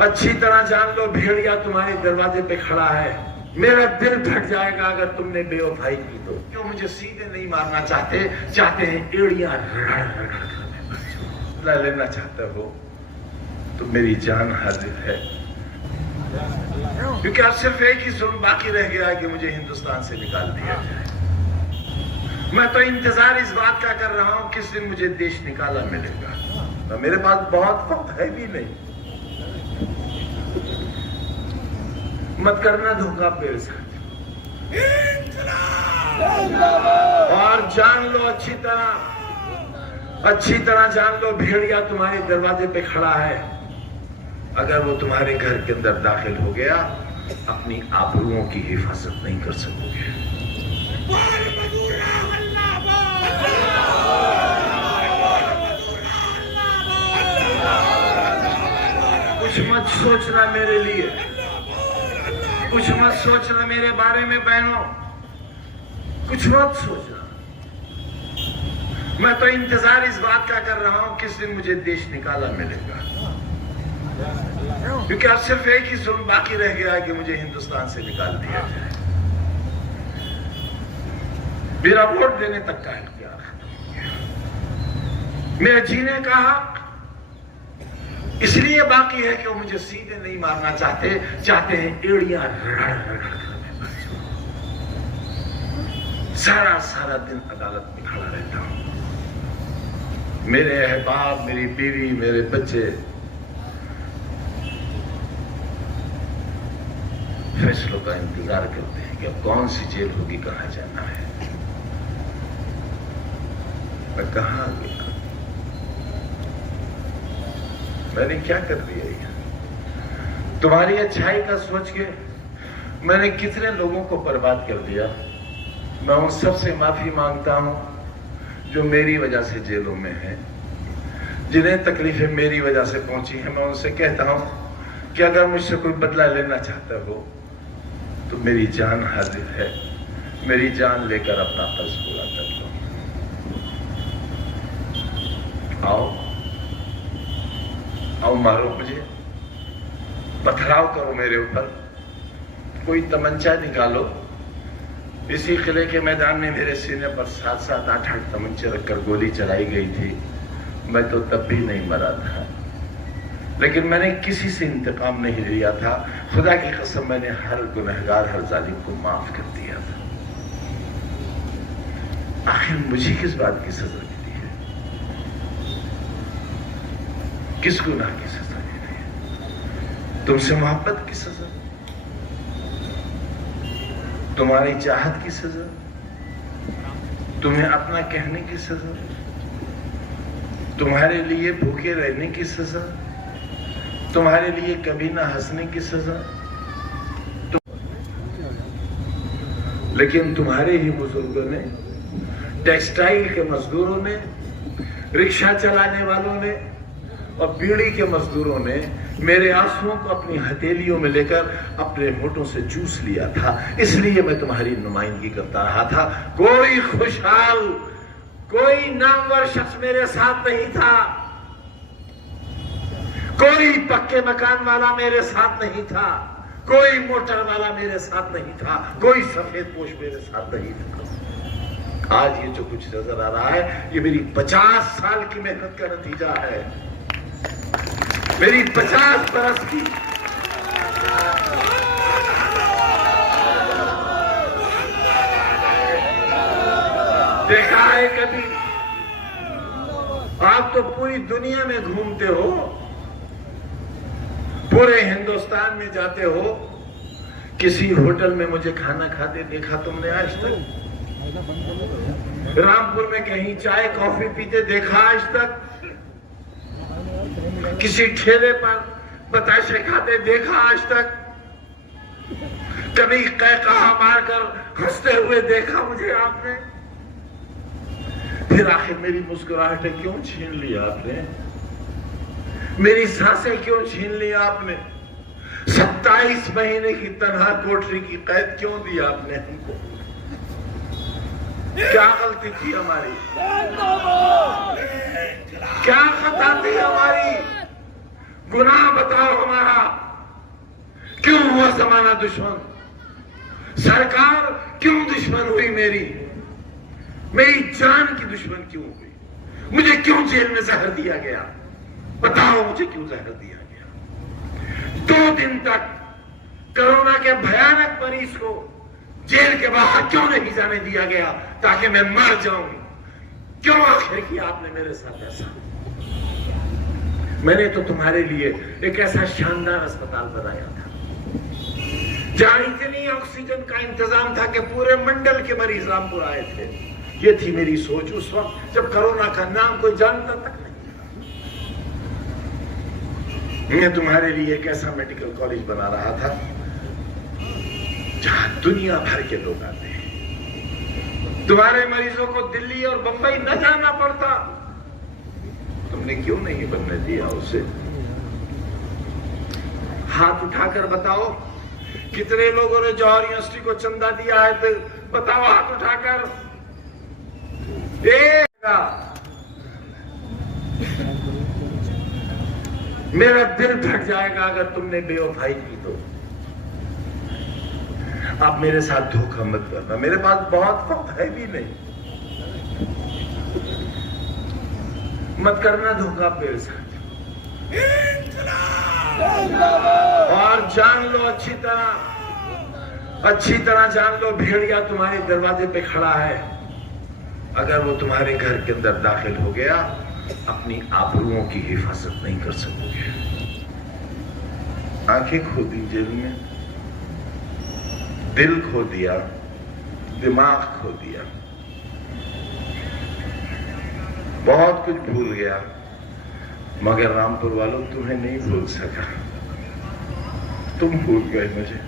अच्छी तरह जान लो भेड़िया तुम्हारे दरवाजे पे खड़ा है। मेरा दिल धक जाएगा अगर तुमने बेवफाई की तो। क्यों मुझे सीधे नहीं मारना चाहते हैं एड़ियां बदला लेना चाहते हो तो मेरी जान हाजिर है, क्योंकि अब सिर्फ एक ही जुल्म बाकी रह गया है कि मुझे हिंदुस्तान से निकाल दिया जाए। मैं तो इंतजार इस बात का कर रहा हूं किस दिन मुझे देश निकाला मिलेगा। तो मेरे पास बहुत वक्त है भी नहीं। मत करना धोखा मेरे साथ, और जान लो अच्छी तरह जान लो भेड़िया तुम्हारे दरवाजे पे खड़ा है। अगर वो तुम्हारे घर के अंदर दाखिल हो गया अपनी आबरूओं की हिफाजत नहीं कर सकोगे। कुछ मत सोचना मेरे लिए, कुछ मत सोचना मेरे बारे में बहनों, कुछ मत सोचना। मैं तो इंतजार इस बात का कर रहा हूं किस दिन मुझे देश निकाला मिलेगा, क्योंकि अब सिर्फ एक ही जुल्म बाकी रह गया है कि मुझे हिंदुस्तान से निकाल दिया जाए। मेरा वोट देने तक का इख्तियार खत्म हो गया। मेरे जीने का हक इसलिए बाकी है कि वो मुझे सीधे नहीं मारना चाहते हैं एड़ियां सारा दिन अदालत में खड़ा रहता हूं। मेरे अहबाब, मेरी बीवी, मेरे बच्चे फैसलों का इंतजार करते हैं कि अब कौन सी जेल होगी, कहां जाना है। मैं कहां आ गया, मैंने क्या कर दिया ये? तुम्हारी अच्छाई का सोच के मैंने कितने लोगों को बर्बाद कर दिया। मैं उन सब से माफी मांगता हूं जो मेरी वजह से जेलों में हैं, जिन्हें तकलीफें मेरी वजह से पहुंची हैं। मैं उनसे कहता हूं कि अगर मुझसे कोई बदला लेना चाहता हो तो मेरी जान हाजिर है, मेरी जान लेकर अपना फर्ज पूरा कर लो। आओ मारो मुझे, पथराव करो मेरे ऊपर, कोई तमंचा निकालो। इसी किले के मैदान में मेरे सीने पर 7-7, 8-8 तमंचे रखकर गोली चलाई गई थी। मैं तो तब भी नहीं मरा था, लेकिन मैंने किसी से इंतकाम नहीं लिया था। खुदा की कसम मैंने हर गुनहगार, हर जालिम को माफ कर दिया था। आखिर मुझे किस बात की सजा मिली है, किस गुनाह की सजा मिली है? तुमसे मोहब्बत की सजा, तुम्हारी चाहत की सजा, तुम्हें अपना कहने की सजा, तुम्हारे लिए भूखे रहने की सजा, तुम्हारे लिए कभी ना हंसने की सजा। लेकिन तुम्हारे ही बुजुर्गों ने, टेक्सटाइल के मजदूरों ने, रिक्शा चलाने वालों ने और बीड़ी के मजदूरों ने मेरे आंसुओं को अपनी हथेलियों में लेकर अपने होठों से चूस लिया था। इसलिए मैं तुम्हारी नुमाइंदगी करता रहा था। कोई खुशहाल, कोई नामवर शख्स मेरे साथ नहीं था, कोई पक्के मकान वाला मेरे साथ नहीं था, कोई मोटर वाला मेरे साथ नहीं था, कोई सफेद पोश मेरे साथ नहीं था। आज ये जो कुछ नजर आ रहा है ये मेरी 50 साल की मेहनत का नतीजा है, मेरी 50 बरस की। देखा है कभी? आप तो पूरी दुनिया में घूमते हो, पूरे हिंदुस्तान में जाते हो, किसी होटल में मुझे खाना खाते देखा तुमने आज तक? रामपुर में कहीं चाय कॉफी पीते देखा आज तक? किसी ठेले पर बताशे खाते देखा आज तक? कभी कहकहा मारकर हंसते हुए देखा मुझे आपने? फिर आखिर मेरी मुस्कुराहटें क्यों छीन ली आपने? मेरी सांसें क्यों छीन ली आपने? 27 महीने की तन्हा कोठरी की कैद क्यों दी आपने हमको? क्या गलती थी हमारी? क्या खता थी हमारी? गुनाह बताओ हमारा। हुआ जमाना दुश्मन, सरकार क्यों दुश्मन हुई मेरी जान की दुश्मन क्यों हुई? मुझे क्यों जेल में जहर दिया गया? बताओ मुझे क्यों जहर दिया गया? 2 दिन तक कोरोना के भयानक मरीज को जेल के बाहर क्यों नहीं जाने दिया गया ताकि मैं मर जाऊं? क्यों आखिर किया आपने मेरे साथ ऐसा? मैंने तो तुम्हारे लिए एक ऐसा शानदार अस्पताल बनाया था जहां इतनी ऑक्सीजन का इंतजाम था कि पूरे मंडल के मरीज रामपुर आए थे। ये थी मेरी सोच उस वक्त जब कोरोना का नाम कोई जानता तक नहीं। मैं तुम्हारे लिए एक ऐसा मेडिकल कॉलेज बना रहा था जहां दुनिया भर के लोग आते हैं। तुम्हारे मरीजों को दिल्ली और बंबई न जाना पड़ता। तुमने क्यों नहीं बनने दिया उसे? हाथ उठाकर बताओ कितने लोगों ने जौहर यूनिवर्सिटी को चंदा दिया है? तो बताओ हाथ उठाकर। मेरा दिल फट जाएगा अगर तुमने बेवफाई की तो। आप मेरे साथ धोखा मत करना, मेरे पास बहुत वक्त है भी नहीं। मत करना धोखा मेरे साथ। और जान लो अच्छी तरह जान लो, भेड़िया तुम्हारे दरवाजे पे खड़ा है। अगर वो तुम्हारे घर के अंदर दाखिल हो गया, अपनी आबरूओं की हिफाजत नहीं कर सकोगे। आंखें खो दी जेल में, दिल खो दिया, दिमाग खो दिया, बहुत कुछ भूल गया, मगर रामपुर वालों तुम्हें नहीं भूल सका। तुम भूल गए मुझे।